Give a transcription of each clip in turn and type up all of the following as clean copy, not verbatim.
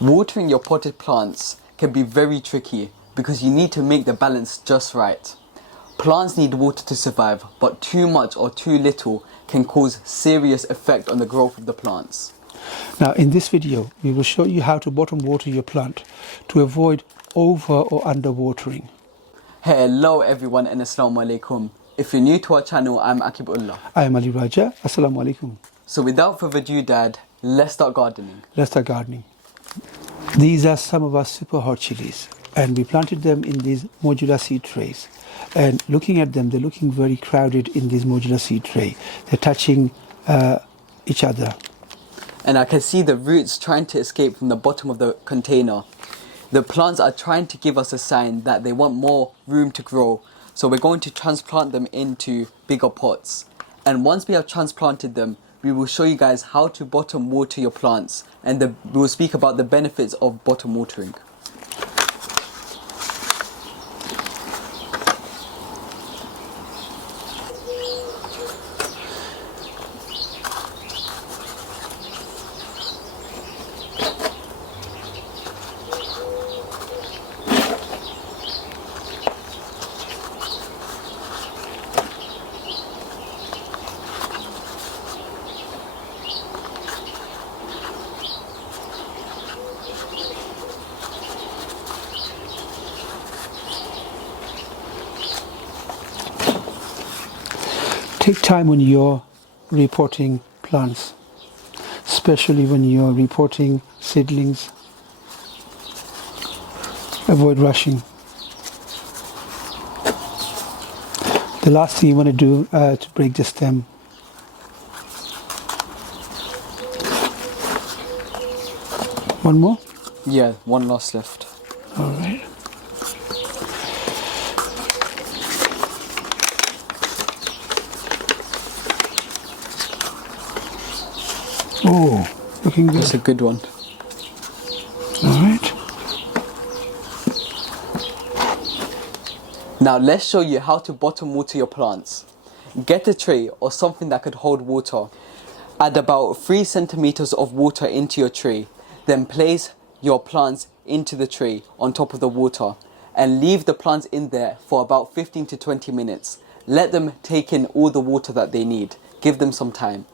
Watering your potted plants can be very tricky because you need to make the balance just right. Plants need water to survive, but too much or too little can cause serious effect on the growth of the plants. Now in this video we will show you how to bottom water your plant to avoid over or under watering. Hello everyone and Assalamu alaikum. If you're new to our channel, I'm Akibullah. I am Ali Raja. Assalamu alaikum. So without further ado, Dad, let's start gardening. Let's start gardening. These are some of our super hot chilies, and we planted them in these modular seed trays. And looking at them, they're looking very crowded in this modular seed tray. They're touching each other. And I can see the roots trying to escape from the bottom of the container. The plants are trying to give us a sign that they want more room to grow. So we're going to transplant them into bigger pots. And once we have transplanted them, we will show you guys how to bottom water your plants, and we will speak about the benefits of bottom watering. Take time when you're repotting plants, especially when you're repotting seedlings. Avoid rushing. The last thing you want to do to break the stem. One more? Yeah, one last left. All right. Oh, looking good. That's a good one. All right. Now let's show you how to bottom water your plants. Get a tray or something that could hold water. Add about 3 centimeters of water into your tray. Then place your plants into the tray on top of the water and leave the plants in there for about 15 to 20 minutes. Let them take in all the water that they need. Give them some time.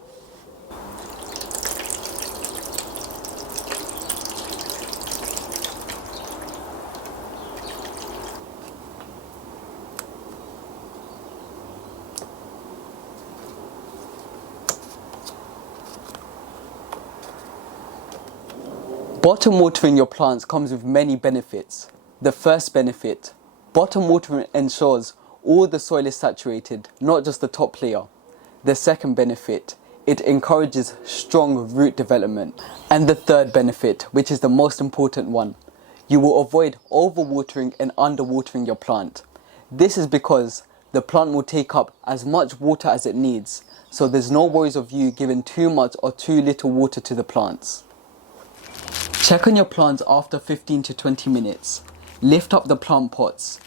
Bottom watering your plants comes with many benefits. The first benefit, bottom watering ensures all the soil is saturated, not just the top layer. The second benefit, it encourages strong root development. And the third benefit, which is the most important one, you will avoid overwatering and underwatering your plant. This is because the plant will take up as much water as it needs, so there's no worries of you giving too much or too little water to the plants. Check on your plants after 15 to 20 minutes. Lift up the plant pots.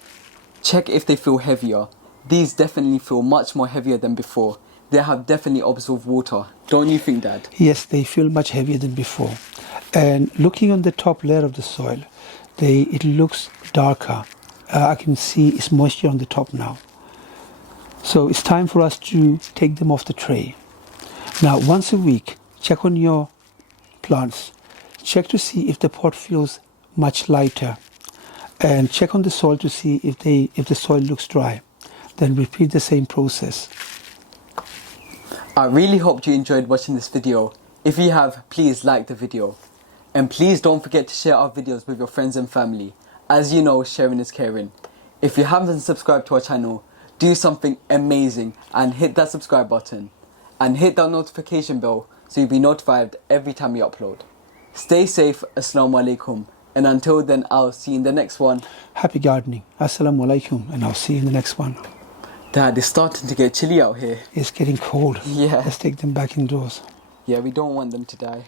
Check if they feel heavier. These definitely feel much more heavier than before. They have definitely absorbed water. Don't you think, Dad? Yes, they feel much heavier than before. And looking on the top layer of the soil, it looks darker. I can see it's moisture on the top now. So it's time for us to take them off the tray. Now, once a week, check on your plants. Check to see if the pot feels much lighter, and check on the soil to see if the soil looks dry. Then repeat the same process. I really hope you enjoyed watching this video. If you have, please like the video. And please don't forget to share our videos with your friends and family. As you know, sharing is caring. If you haven't subscribed to our channel, do something amazing and hit that subscribe button. And hit that notification bell so you'll be notified every time we upload. Stay safe, Assalamu alaikum, and until then I'll see you in the next one. Happy gardening. Assalamu alaikum, and I'll see you in the next one. Dad, it's starting to get chilly out here. It's getting cold. Yeah. Let's take them back indoors. Yeah, we don't want them to die.